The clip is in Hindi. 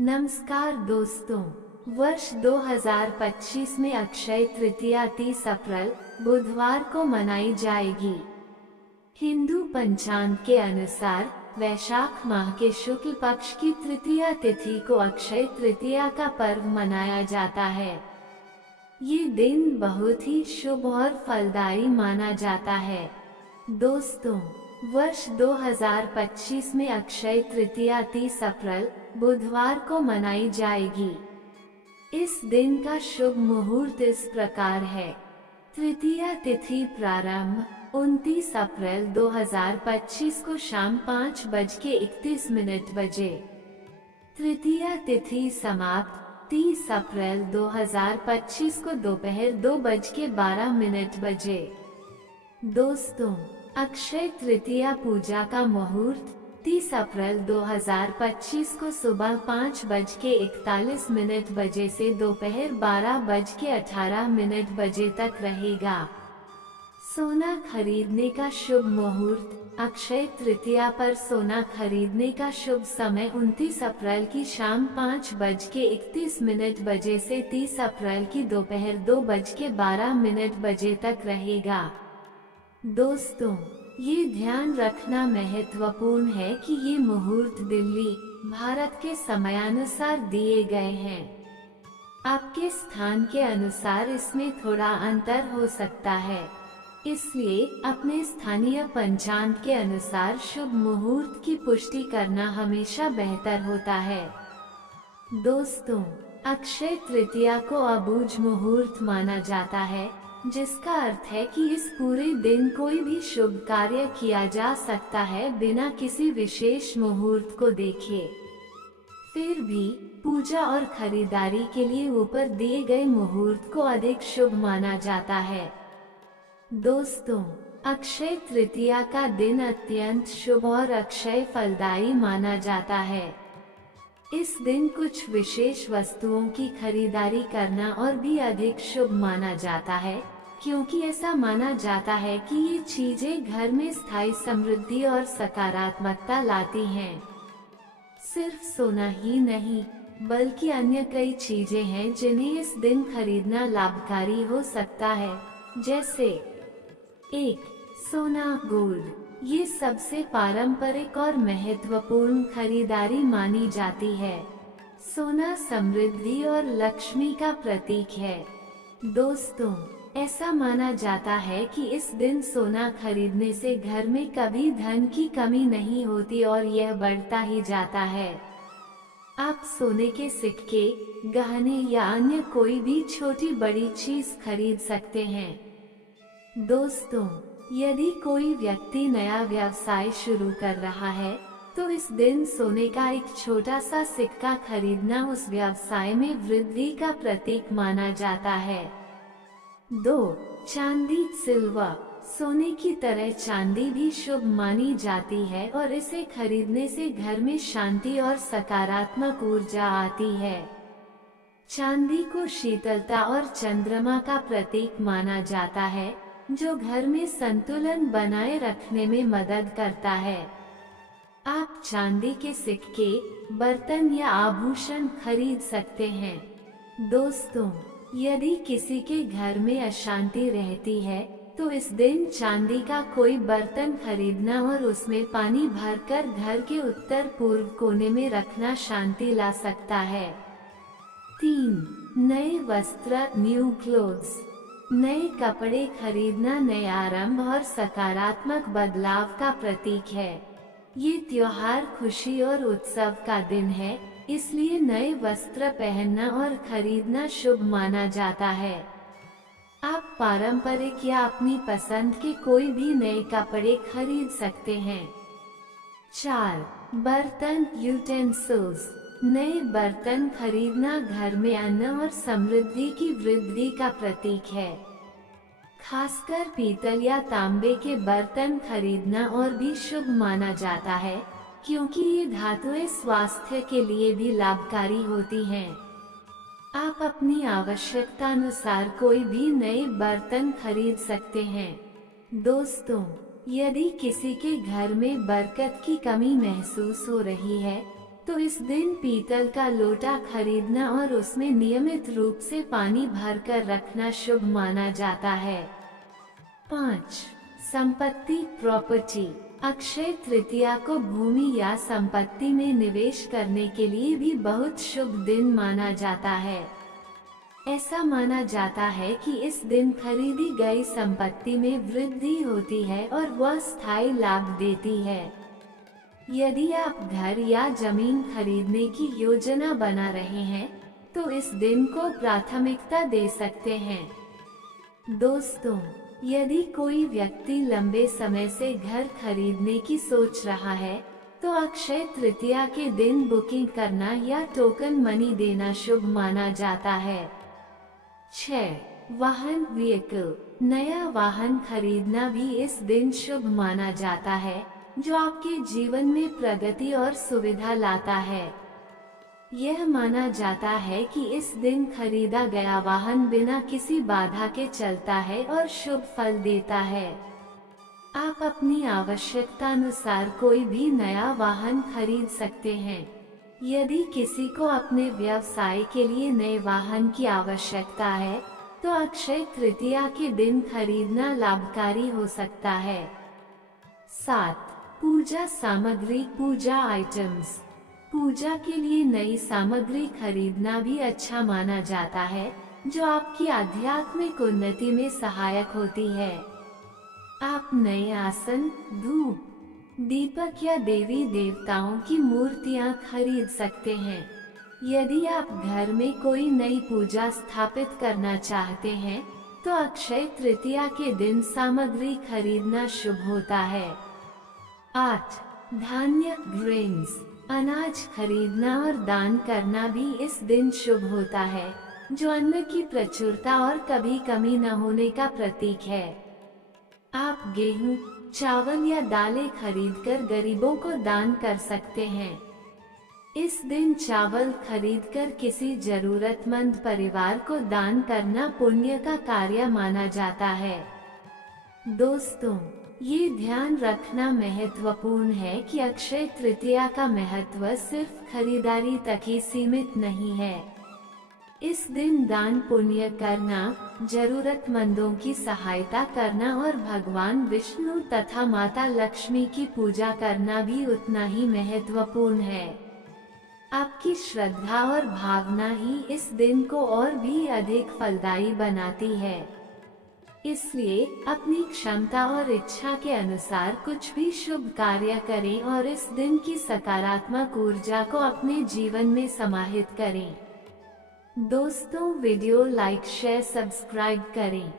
नमस्कार दोस्तों, वर्ष 2025 में अक्षय तृतीया 30 अप्रैल बुधवार को मनाई जाएगी। हिंदू पंचांग के अनुसार वैशाख माह के शुक्ल पक्ष की तृतीया तिथि को अक्षय तृतीया का पर्व मनाया जाता है। ये दिन बहुत ही शुभ और फलदायी माना जाता है। दोस्तों, वर्ष 2025 में अक्षय तृतीया 30 अप्रैल बुधवार को मनाई जाएगी। इस दिन का शुभ मुहूर्त इस प्रकार है। तृतीया तिथि प्रारंभ 29 अप्रैल 2025 को शाम 5:31 बजे। तृतीया तिथि समाप्त 30 अप्रैल 2025 को दोपहर 2:12 बजे। दोस्तों, अक्षय तृतीया पूजा का मुहूर्त 30 अप्रैल 2025 को सुबह 5:41 बजे से दोपहर 12:18 बजे तक रहेगा। सोना खरीदने का शुभ मुहूर्त अक्षय तृतीया पर सोना खरीदने का शुभ समय 29 अप्रैल की शाम 5:31 बजे से 30 अप्रैल की दोपहर 2:12 बजे तक रहेगा। दोस्तों, ये ध्यान रखना महत्वपूर्ण है कि ये मुहूर्त दिल्ली, भारत के समयानुसार दिए गए हैं। आपके स्थान के अनुसार इसमें थोड़ा अंतर हो सकता है, इसलिए अपने स्थानीय पंचांग के अनुसार शुभ मुहूर्त की पुष्टि करना हमेशा बेहतर होता है। दोस्तों, अक्षय तृतीया को अबूझ मुहूर्त माना जाता है, जिसका अर्थ है कि इस पूरे दिन कोई भी शुभ कार्य किया जा सकता है बिना किसी विशेष मुहूर्त को देखे। फिर भी पूजा और खरीदारी के लिए ऊपर दिए गए मुहूर्त को अधिक शुभ माना जाता है। दोस्तों, अक्षय तृतीया का दिन अत्यंत शुभ और अक्षय फलदायी माना जाता है। इस दिन कुछ विशेष वस्तुओं की खरीदारी करना और भी अधिक शुभ माना जाता है, क्योंकि ऐसा माना जाता है कि ये चीजें घर में स्थायी समृद्धि और सकारात्मकता लाती हैं। सिर्फ सोना ही नहीं, बल्कि अन्य कई चीजें हैं जिन्हें इस दिन खरीदना लाभकारी हो सकता है, जैसे 1. सोना गोल्ड। ये सबसे पारंपरिक और महत्वपूर्ण खरीदारी मानी जाती है। सोना समृद्धि और लक्ष्मी का प्रतीक है। दोस्तों, ऐसा माना जाता है कि इस दिन सोना खरीदने से घर में कभी धन की कमी नहीं होती और यह बढ़ता ही जाता है। आप सोने के सिक्के, गहने या अन्य कोई भी छोटी बड़ी चीज खरीद सकते हैं। दोस्तों, यदि कोई व्यक्ति नया व्यवसाय शुरू कर रहा है, तो इस दिन सोने का एक छोटा सा सिक्का खरीदना उस व्यवसाय में वृद्धि का प्रतीक माना जाता है। 2. चांदी सिल्वर। सोने की तरह चांदी भी शुभ मानी जाती है और इसे खरीदने से घर में शांति और सकारात्मक ऊर्जा आती है। चांदी को शीतलता और चंद्रमा का प्रतीक माना जाता है, जो घर में संतुलन बनाए रखने में मदद करता है। आप चांदी के सिक्के, बर्तन या आभूषण खरीद सकते हैं। दोस्तों, यदि किसी के घर में अशांति रहती है, तो इस दिन चांदी का कोई बर्तन खरीदना और उसमें पानी भरकर घर के उत्तर पूर्व कोने में रखना शांति ला सकता है। 3. नए वस्त्र न्यू क्लोथ्स। नए कपड़े खरीदना नए आरंभ और सकारात्मक बदलाव का प्रतीक है। ये त्योहार खुशी और उत्सव का दिन है, इसलिए नए वस्त्र पहनना और खरीदना शुभ माना जाता है। आप पारंपरिक या अपनी पसंद के कोई भी नए कपड़े खरीद सकते हैं। 4. बर्तन यूटेंसिल्स। नए बर्तन खरीदना घर में अन्न और समृद्धि की वृद्धि का प्रतीक है। खासकर पीतल या तांबे के बर्तन खरीदना और भी शुभ माना जाता है, क्योंकि ये धातुएं स्वास्थ्य के लिए भी लाभकारी होती हैं। आप अपनी आवश्यकता अनुसार कोई भी नए बर्तन खरीद सकते हैं। दोस्तों, यदि किसी के घर में बरकत की कमी महसूस हो रही है, तो इस दिन पीतल का लोटा खरीदना और उसमें नियमित रूप से पानी भरकर रखना शुभ माना जाता है। 5. संपत्ति प्रॉपर्टी। अक्षय तृतीया को भूमि या संपत्ति में निवेश करने के लिए भी बहुत शुभ दिन माना जाता है। ऐसा माना जाता है कि इस दिन खरीदी गई संपत्ति में वृद्धि होती है और वह स्थायी लाभ देती है। यदि आप घर या जमीन खरीदने की योजना बना रहे हैं, तो इस दिन को प्राथमिकता दे सकते हैं। दोस्तों, यदि कोई व्यक्ति लंबे समय से घर खरीदने की सोच रहा है, तो अक्षय तृतीया के दिन बुकिंग करना या टोकन मनी देना शुभ माना जाता है। 6. वाहन व्हीकल। नया वाहन खरीदना भी इस दिन शुभ माना जाता है, जो आपके जीवन में प्रगति और सुविधा लाता है। यह माना जाता है कि इस दिन खरीदा गया वाहन बिना किसी बाधा के चलता है और शुभ फल देता है। आप अपनी आवश्यकतानुसार कोई भी नया वाहन खरीद सकते हैं। यदि किसी को अपने व्यवसाय के लिए नए वाहन की आवश्यकता है, तो अक्षय तृतीया के दिन खरीदना लाभकारी हो सकता है। 7. पूजा सामग्री पूजा आइटम्स। पूजा के लिए नई सामग्री खरीदना भी अच्छा माना जाता है, जो आपकी आध्यात्मिक उन्नति में सहायक होती है। आप नए आसन, धूप, दीपक या देवी देवताओं की मूर्तियां खरीद सकते हैं। यदि आप घर में कोई नई पूजा स्थापित करना चाहते हैं, तो अक्षय तृतीया के दिन सामग्री खरीदना शुभ होता है। 8. धान्य ग्रेन्स। अनाज खरीदना और दान करना भी इस दिन शुभ होता है, जो अन्न की प्रचुरता और कभी कमी न होने का प्रतीक है। आप गेहूं, चावल या दालें खरीदकर गरीबों को दान कर सकते हैं। इस दिन चावल खरीदकर किसी जरूरतमंद परिवार को दान करना पुण्य का कार्य माना जाता है। दोस्तों, ये ध्यान रखना महत्वपूर्ण है कि अक्षय तृतीया का महत्व सिर्फ खरीदारी तक ही सीमित नहीं है। इस दिन दान पुण्य करना, जरूरतमंदों की सहायता करना और भगवान विष्णु तथा माता लक्ष्मी की पूजा करना भी उतना ही महत्वपूर्ण है। आपकी श्रद्धा और भावना ही इस दिन को और भी अधिक फलदायी बनाती है। इसलिए अपनी क्षमता और इच्छा के अनुसार कुछ भी शुभ कार्य करें और इस दिन की सकारात्मक ऊर्जा को अपने जीवन में समाहित करें। दोस्तों, वीडियो लाइक, शेयर, सब्सक्राइब करें।